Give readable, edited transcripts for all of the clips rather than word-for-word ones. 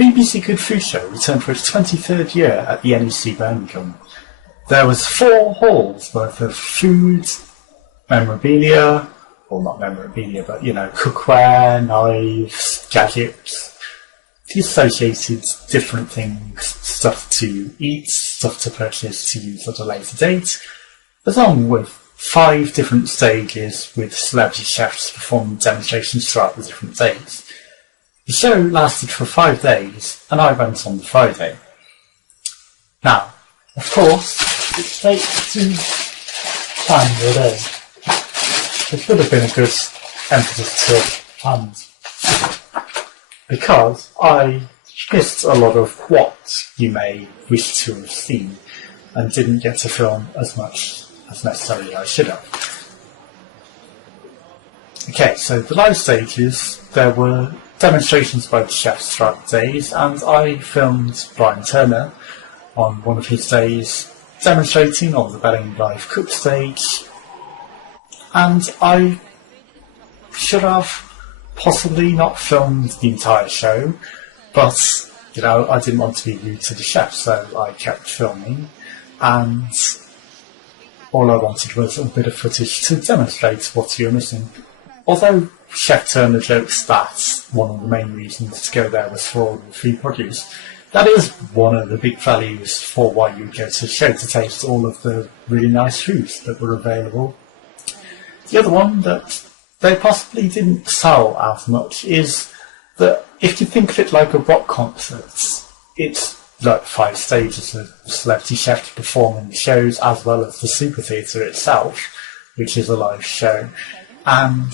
BBC Good Food Show returned for its 23rd year at the NEC Birmingham. There was 4 halls worth of food, memorabilia, well not memorabilia, but cookware, knives, gadgets, the associated different things, stuff to eat, stuff to purchase to use at a later date, along with 5 different stages with celebrity chefs performing demonstrations throughout the different days. The show lasted for 5 days, and I went on the Friday. Now, of course, it takes to plan your day. There should have been a good emphasis to plans, because I missed a lot of what you may wish to have seen, and didn't get to film as much as necessarily I should have. Okay, so the live stages, there were demonstrations by the chefs throughout the days, and I filmed Brian Turner on one of his days demonstrating on the Belling Live Cook stage, and I should have possibly not filmed the entire show, but I didn't want to be rude to the chef, so I kept filming, and all I wanted was a bit of footage to demonstrate what you were missing. Although Chef Turner jokes that one of the main reasons to go there was for all the free produce, that is one of the big values for why you go to the show, to taste all of the really nice foods that were available. The other one that they possibly didn't sell as much is that if you think of it like a rock concert, it's like 5 stages of celebrity chefs performing the shows, as well as the Super Theatre itself, which is a live show. And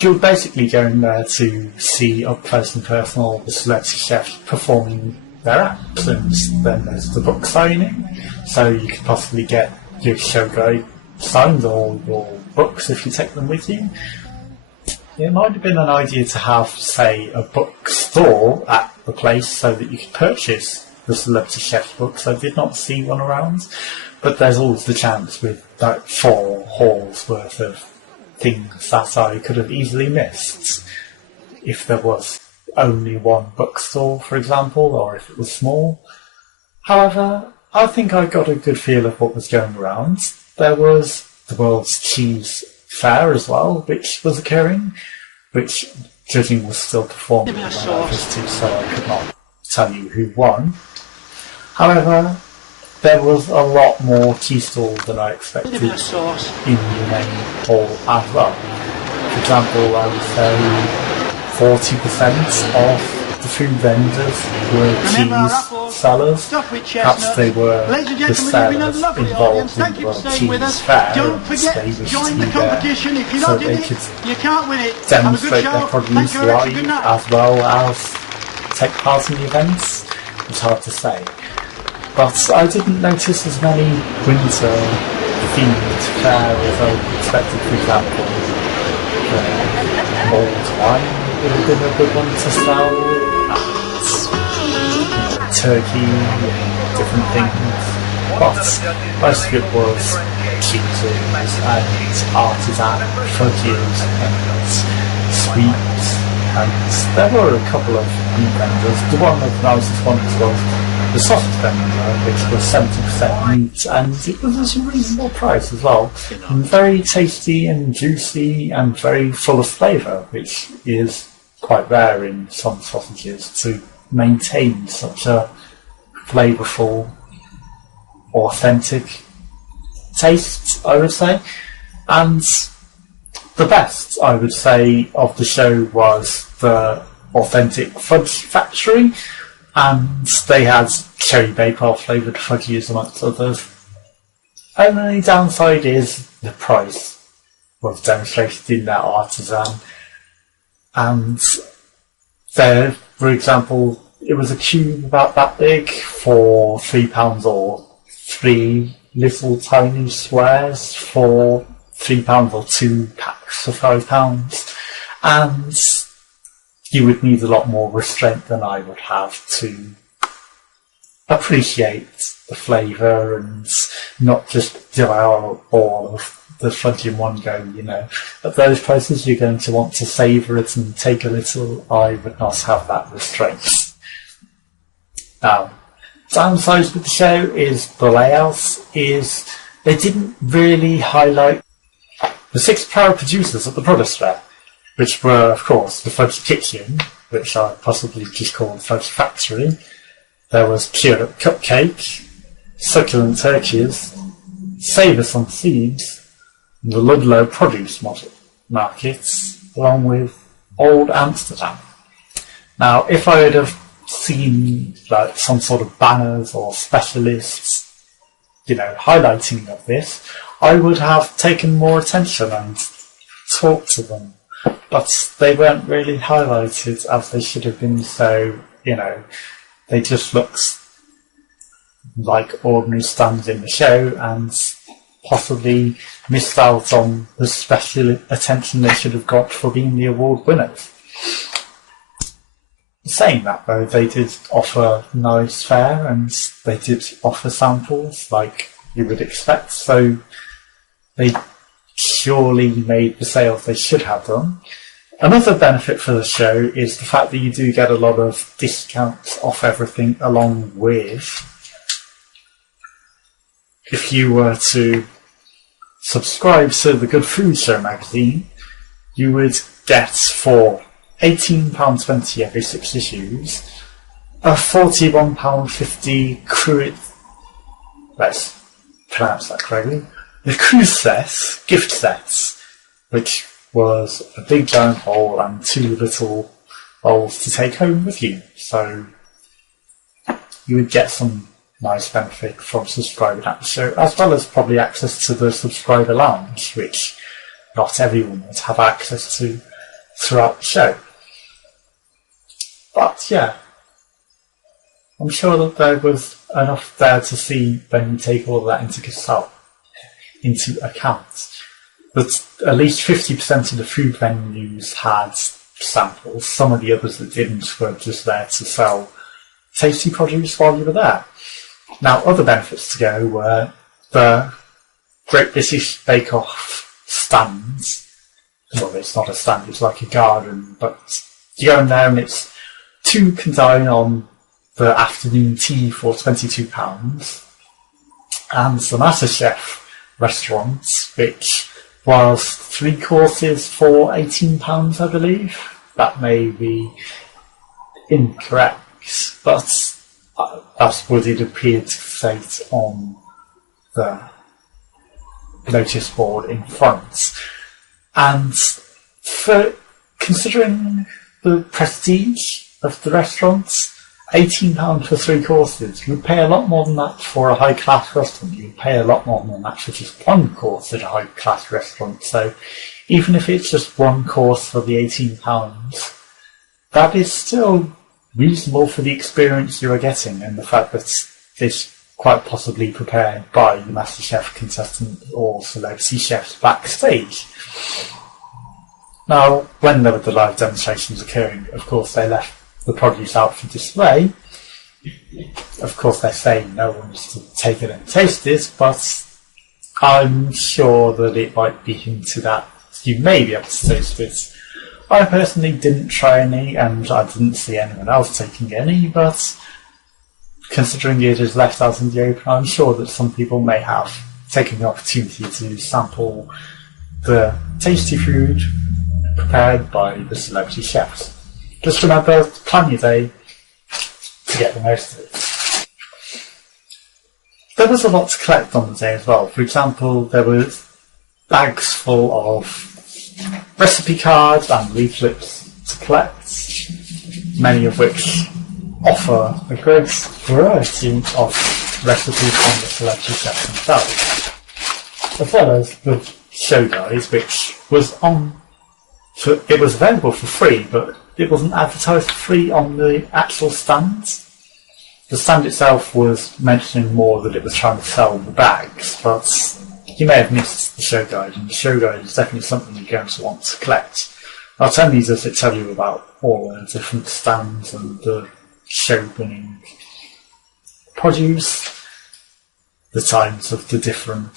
you're basically going there to see up close and personal the celebrity chefs performing their acts, and then there's the book signing, so you could possibly get your show guide signed or your books if you take them with you. It might have been an idea to have, say, a bookstore at the place so that you could purchase the celebrity chef books. I did not see one around, but there's always the chance with like 4 halls worth of things that I could have easily missed if there was only one bookstore, for example, or if it was small. However, I think I got a good feel of what was going around. There was the World's Cheese Fair as well, which was occurring, which judging was still performing when I visited, so I could not tell you who won. However, there was a lot more cheese stalls than I expected in the main hall as well. For example, I would say 40% of the food vendors were cheese sellers. Perhaps they were the sellers involved in the World Cheese Fair, and they wished to be there so they could demonstrate their produce live as well as take part in the events. It's hard to say. But I didn't notice as many winter-themed fairs as I expected. For example, the mulled wine would have been a good one to sell, and turkey and different things. But most of it was cheeses and artisan fudges and sweets, and there were a couple of meat vendors. The one of the nicest ones was the sausage vendor, which was 70% meat, and it was a reasonable price as well, and very tasty and juicy and very full of flavour, which is quite rare in some sausages to maintain such a flavourful, authentic taste, I would say. And the best, I would say, of the show was the Authentic Fudge Factory, and they had cherry bakewell flavoured fudges amongst others. And the only downside is the price was demonstrated in their artisan, and there, for example, it was a cube about that big for £3, or 3 little tiny squares for £3, or 2 packs for £5, and you would need a lot more restraint than I would have to appreciate the flavour and not just devour all of the fudge in one go, At those prices you're going to want to savour it and take a little. I would not have that restraint. Now, downside with the show is the layout is they didn't really highlight the 6 power producers at the product there, which were, of course, the Fudgy Kitchen, which I possibly just called Fudgy Factory. There was Pure Up Cupcake, Succulent Turkeys, Savours on Seeds, and the Ludlow Produce Markets, along with Old Amsterdam. Now, if I would have seen like some sort of banners or specialists, highlighting of this, I would have taken more attention and talked to them. But they weren't really highlighted as they should have been, so, they just looked like ordinary stands in the show and possibly missed out on the special attention they should have got for being the award winners. Saying that though, they did offer nice fare and they did offer samples like you would expect, so they surely made the sales they should have done. Another benefit for the show is the fact that you do get a lot of discounts off everything, along with, if you were to subscribe to the Good Food Show magazine, you would get for £18.20 every 6 issues a £41.50 let's pronounce that correctly, the Cruces gift sets, which was a big giant bowl and 2 little bowls to take home with you. So you would get some nice benefit from subscribing at the show, as well as probably access to the subscriber lounge, which not everyone would have access to throughout the show. But yeah, I'm sure that there was enough there to see when you take all of that into account. But at least 50% of the food venues had samples. Some of the others that didn't were just there to sell tasty produce while you were there. Now, other benefits to go were the Great British Bake Off stands. Well, it's not a stand, it's like a garden, but you go in there and it's 2 can dine on the afternoon tea for £22, and the MasterChef restaurant, which was 3 courses for £18, I believe. That may be incorrect, but that's what it appeared to state on the notice board in front. And for considering the prestige of the restaurants, £18 for 3 courses, you would pay a lot more than that for a high-class restaurant. You would pay a lot more than that for just 1 course at a high-class restaurant. So even if it's just 1 course for the £18, that is still reasonable for the experience you are getting, and the fact that it's quite possibly prepared by the MasterChef contestant or celebrity chefs backstage. Now, when there were the live demonstrations occurring, of course they left the produce out for display. Of course they're saying no one's to take it and taste it, but I'm sure that it might be hinted that you may be able to taste it. I personally didn't try any, and I didn't see anyone else taking any, but considering it is left out in the open, I'm sure that some people may have taken the opportunity to sample the tasty food prepared by the celebrity chefs. Just remember, plan your day to get the most of it. There was a lot to collect on the day as well. For example, there were bags full of recipe cards and leaflets to collect, many of which offer a great variety of recipes from the celebrity chefs themselves, as well as the show guide, which was it was available for free, but it wasn't advertised for free on the actual stands. The stand itself was mentioning more that it was trying to sell the bags, but you may have missed the show guide, and the show guide is definitely something you're going to want to collect. Not only does it tell you about all the different stands and the show-winning produce, the times of the different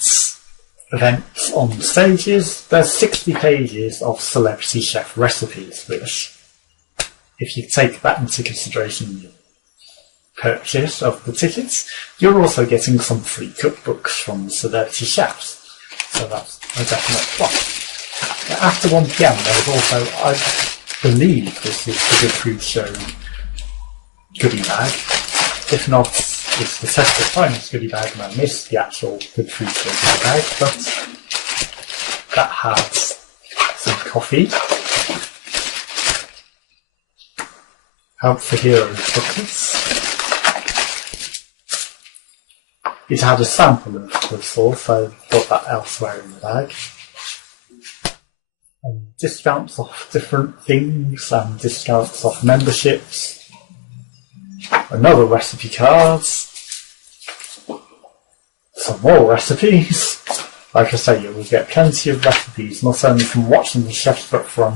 events on the stages, there's 60 pages of celebrity chef recipes, which, if you take that into consideration, you're purchase of the tickets, you're also getting some free cookbooks from celebrity chefs. So that's a definite plus. After 1 PM, there was also, I believe this is the Good Food Show goodie bag. If not, it's the Tesco Finest goodie bag, and I missed the actual Good Food Show goodie bag, but that has some coffee, Help for Heroes booklets. It had a sample of the sauce, so I got that elsewhere in the bag. Discounts off different things and discounts off memberships. Another recipe cards. Some more recipes. Like I say, you will get plenty of recipes, not only from watching the chefs, but from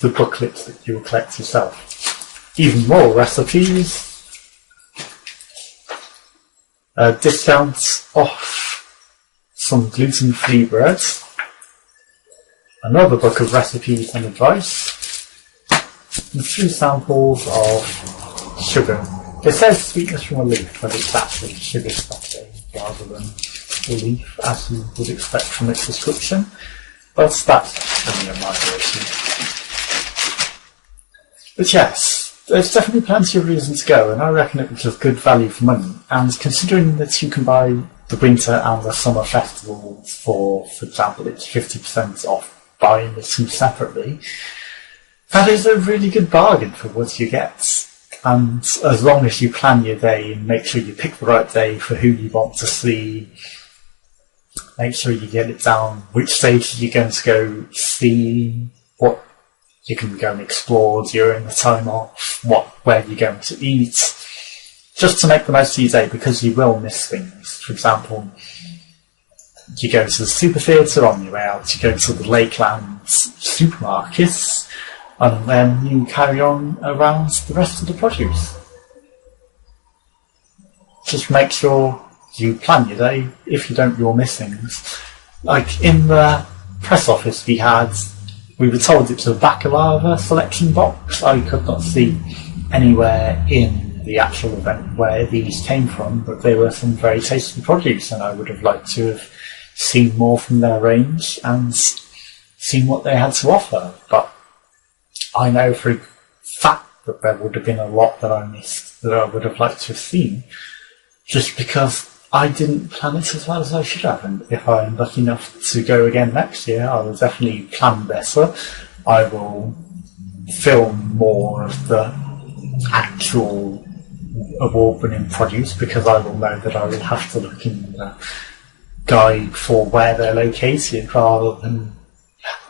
the booklets that you will collect yourself. Even more recipes. Discounts off some gluten-free breads. Another book of recipes and advice. And 3 samples of sugar. It says sweetness from a leaf, but it's actually sugar sachet rather than a leaf, as you would expect from its description. But that's only a minor issue. But yes, there's definitely plenty of reason to go, and I reckon it was of good value for money. And considering that you can buy the winter and the summer festivals for example, it's 50% off buying the 2 separately, that is a really good bargain for what you get. And as long as you plan your day and make sure you pick the right day for who you want to see, make sure you get it down, which stages you're going to go see, what you can go and explore during the time off, where you're going to eat, just to make the most of your day, because you will miss things. For example, you go to the super theatre on your way out, you go to the Lakelands supermarkets, and then you carry on around the rest of the produce. Just make sure you plan your day. If you don't, you'll miss things. Like in the press office we were told it's a baklava selection box. I could not see anywhere in the actual event where these came from, but they were some very tasty produce, and I would have liked to have seen more from their range and seen what they had to offer. But I know for a fact that there would have been a lot that I missed that I would have liked to have seen, just because I didn't plan it as well as I should have. And if I'm lucky enough to go again next year, I will definitely plan better. I will film more of the actual award-winning produce, because I will know that I will have to look in the guide for where they're located, rather than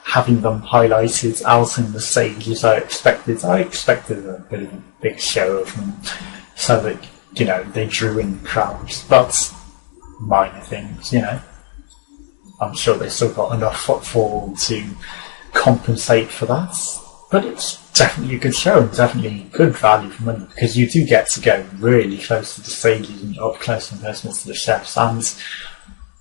having them highlighted out in the stages I expected. I expected a bit of a big show of them, so that, you know, they drew in crowds, but minor things, you know. I'm sure they still got enough footfall to compensate for that. But it's definitely a good show, and definitely good value for money, because you do get to go really close to the stages and up close and personal to the chefs. And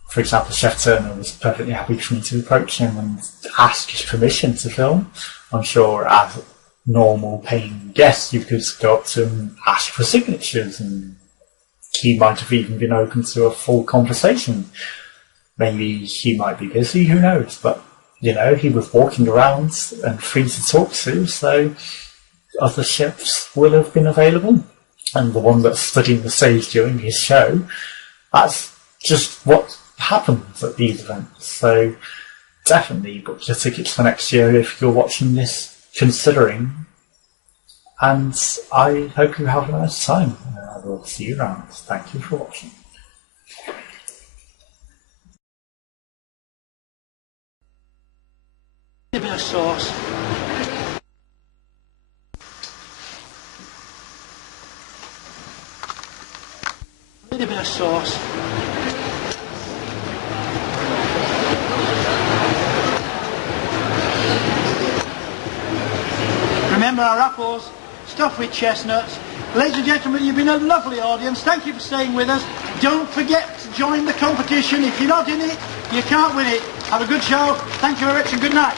for example, Chef Turner was perfectly happy for me to approach him and ask his permission to film. I'm sure as a normal paying guest, you could go up to him and ask for signatures, and he might have even been open to a full conversation. Maybe he might be busy, who knows, but you know, he was walking around and free to talk to, so other chefs will have been available. And the one that stood in the stage during his show, that's just what happens at these events. So definitely book your tickets for next year if you're watching this, considering. And I hope you have a nice time. I will see you around. Thank you for watching. A bit of sauce. A little bit of sauce. Remember our apples, stuffed with chestnuts. Ladies and gentlemen, you've been a lovely audience. Thank you for staying with us. Don't forget to join the competition. If you're not in it, you can't win it. Have a good show. Thank you very much and good night.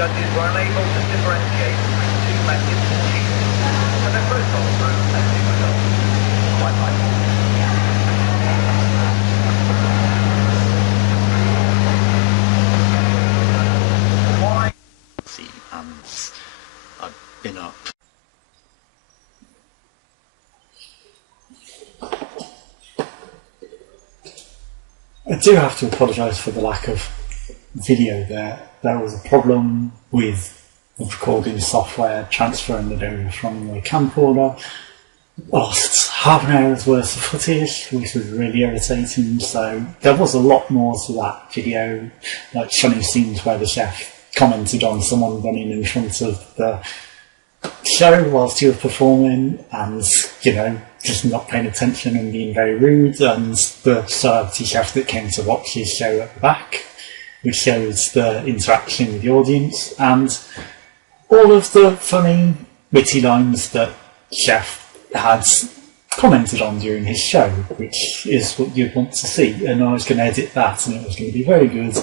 judges were unable to differentiate between two magnificent cheeses, but they're both on through and the results. Quite likely. Why? See, and I've been up. I do have to apologise for the lack of video there. There was a problem with the recording software transferring it over from the camcorder. Lost half an hour's worth of footage, which was really irritating. So there was a lot more to that video, like funny scenes where the chef commented on someone running in front of the show whilst he was performing, and just not paying attention and being very rude, and the celebrity chef that came to watch his show at the back, which shows the interaction with the audience, and all of the funny, witty lines that chef had commented on during his show, which is what you'd want to see. And I was going to edit that, and it was going to be very good,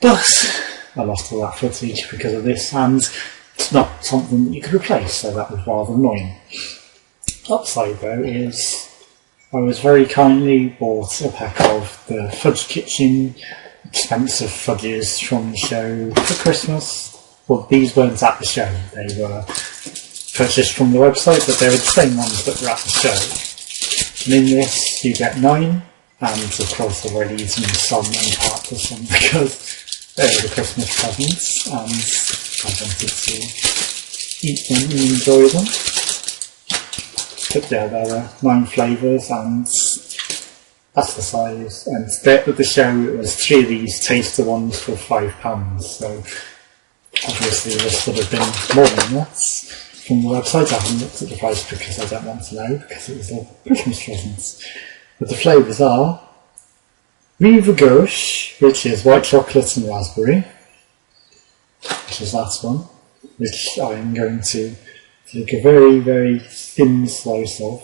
but I lost all that footage because of this, and it's not something that you could replace, so that was rather annoying. Upside though is I was very kindly bought a pack of the Fudge Kitchen expensive fudges from the show for Christmas. Well, these weren't at the show, they were purchased from the website, but they were the same ones that were at the show. And in this you get 9, and of course I've already eaten some and part of some because they were the Christmas presents, and I wanted to eat them and enjoy them. But yeah, there were 9 flavours, and that's the size. And at the show it was 3 of these taster ones for £5, so obviously this would have been more than that. From the website I haven't looked at the price because I don't want to know, because it was a Christmas present. But the flavours are Viva Gauche, which is white chocolate and raspberry, which is that one, which I am going to take a very, very thin slice of,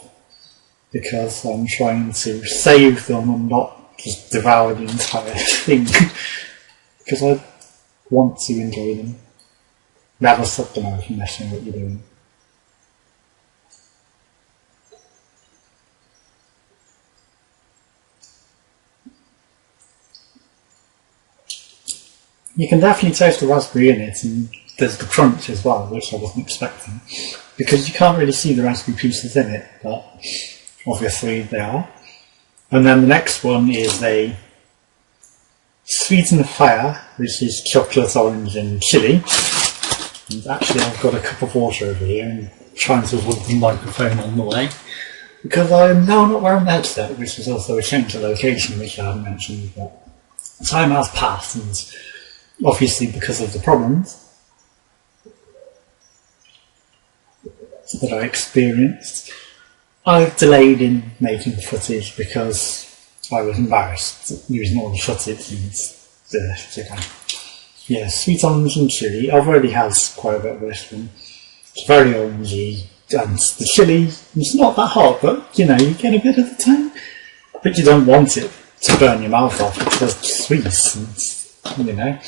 because I'm trying to save them and not just devour the entire thing, because I want to enjoy them. Never suck them out unless you know what you're doing. You can definitely taste the raspberry in it, and there's the crunch as well, which I wasn't expecting, because you can't really see the raspberry pieces in it, but obviously they are. And then the next one is a Sweet and Fire, which is chocolate, orange and chilli. And actually I've got a cup of water over here and trying to avoid the microphone on the way, because I am now not wearing the headset, which is also a change of location, which I haven't mentioned, but time has passed, and obviously because of the problems that I experienced, I've delayed in making the footage because I was embarrassed using all the footage and yeah, sweet orange and chilli. I've already had quite a bit of this one. It's very orangey, and the chilli, it's not that hot, but you get a bit of the tang, but you don't want it to burn your mouth off because it's sweet, and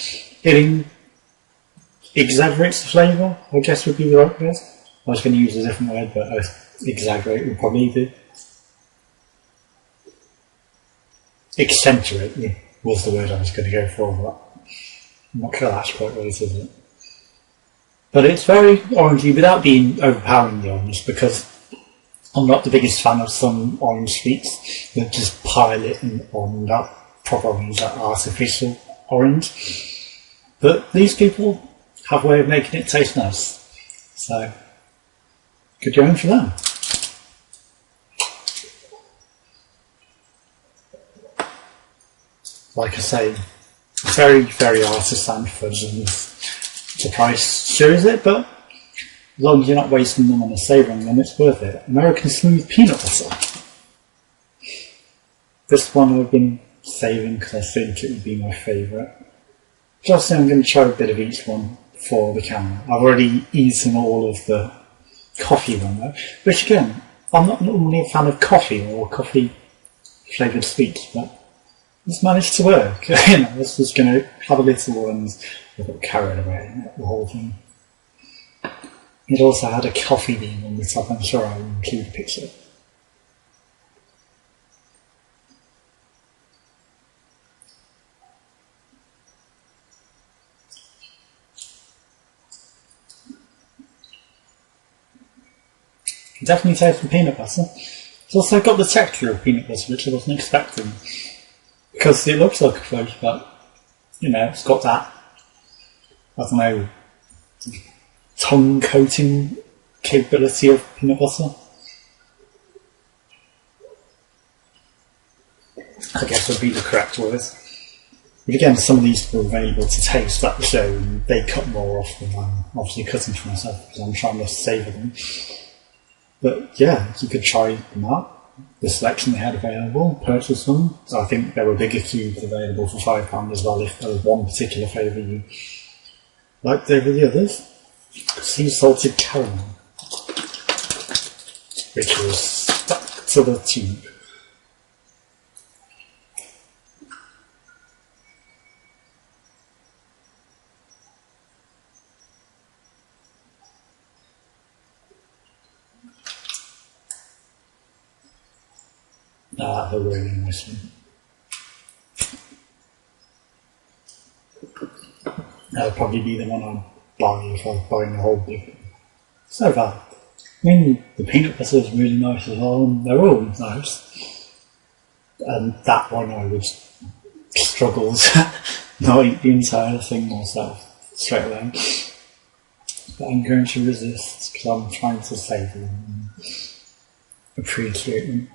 it exaggerates the flavour, I guess would be the right word. I was going to use a different word, but exaggerate would probably be. Accentuate was the word I was going to go for, but I'm not sure that's quite right, is it? But it's very orangey without being overpoweringly orange, because I'm not the biggest fan of some orange sweets that just pile it on that proper orange, that artificial orange. But these people have a way of making it taste nice, so good going for them. Like I say, very, very artisan fudge, and the price shows it, but as long as you're not wasting them on a savouring, then it's worth it. American Smooth Peanut Butter. This one I've been saving because I think it would be my favourite. Just I'm going to try a bit of each one for the camera. I've already eaten all of the coffee one though, which again, I'm not normally a fan of coffee or coffee flavoured sweets, but This managed to work. You know, I was just going to have a little and I got carried away, the whole thing. It also had a coffee bean on the top, I'm sure I will include a picture. Definitely tastes from peanut butter. It's also got the texture of peanut butter, which I wasn't expecting. Because it looks like a fudge, but, you know, it's got that, I don't know, tongue coating capability of peanut butter. I guess would be the correct word. But again, some of these were available to taste at the show, and they cut more off than I'm obviously cutting for myself because I'm trying to savour them. But yeah, you could try them out. The selection they had available, purchase them. So I think there were bigger cubes available for £5 as well if there was one particular flavour you liked over the others. Sea salted caramel, which was stuck to the tube. A really nice one. That would probably be the one I'd buy if I was buying the whole big. So far, I mean, the peanut butter is really nice as well, and they're all nice. And that one I would struggle to not eat the entire thing myself straight away. But I'm going to resist because I'm trying to savour them and appreciate them.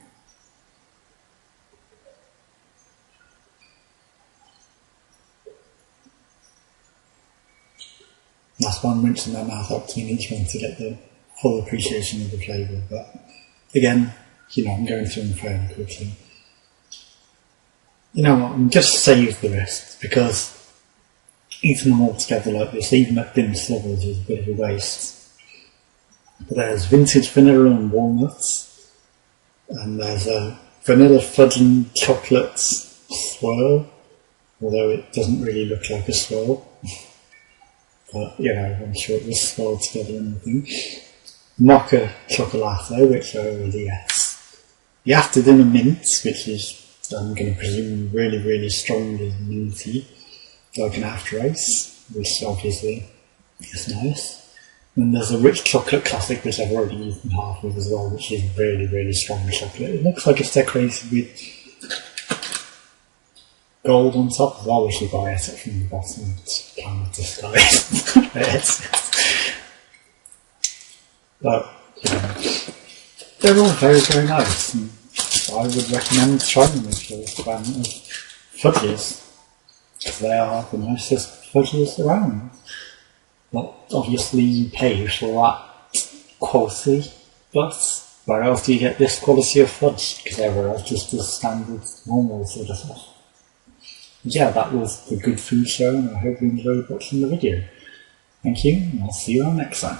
That's one rinsing my mouth up between each one to get the full appreciation of the flavour. But again, you know, I'm going through them fairly quickly. You know what, I'm just save the rest because eating them all together like this, even at thin slivers, is a bit of a waste. But there's vintage vanilla and walnuts, and there's a vanilla fudge and chocolate swirl, although it doesn't really look like a swirl. But, you know, I'm sure it was swirled together and everything. Mocha chocolate, which I already ate. The after dinner mint, which is, I'm going to presume, really, really strongly minty, like an after ice, which obviously is nice. And there's a rich chocolate classic, which I've already eaten half with as well, which is really, really strong chocolate. It looks like it's decorated with gold on top as well, which you buy it from the bottom. It's kind of disguised. But, you know, they're all very, very nice, and I would recommend trying them if you're a fan of fudges, because they are the nicest fudges around. But obviously you pay for that quality, but where else do you get this quality of fudge? Because everywhere else just does standard, normal sort of stuff. Yeah, that was the Good Food Show, and I hope you enjoyed watching the video. Thank you, and I'll see you on next time.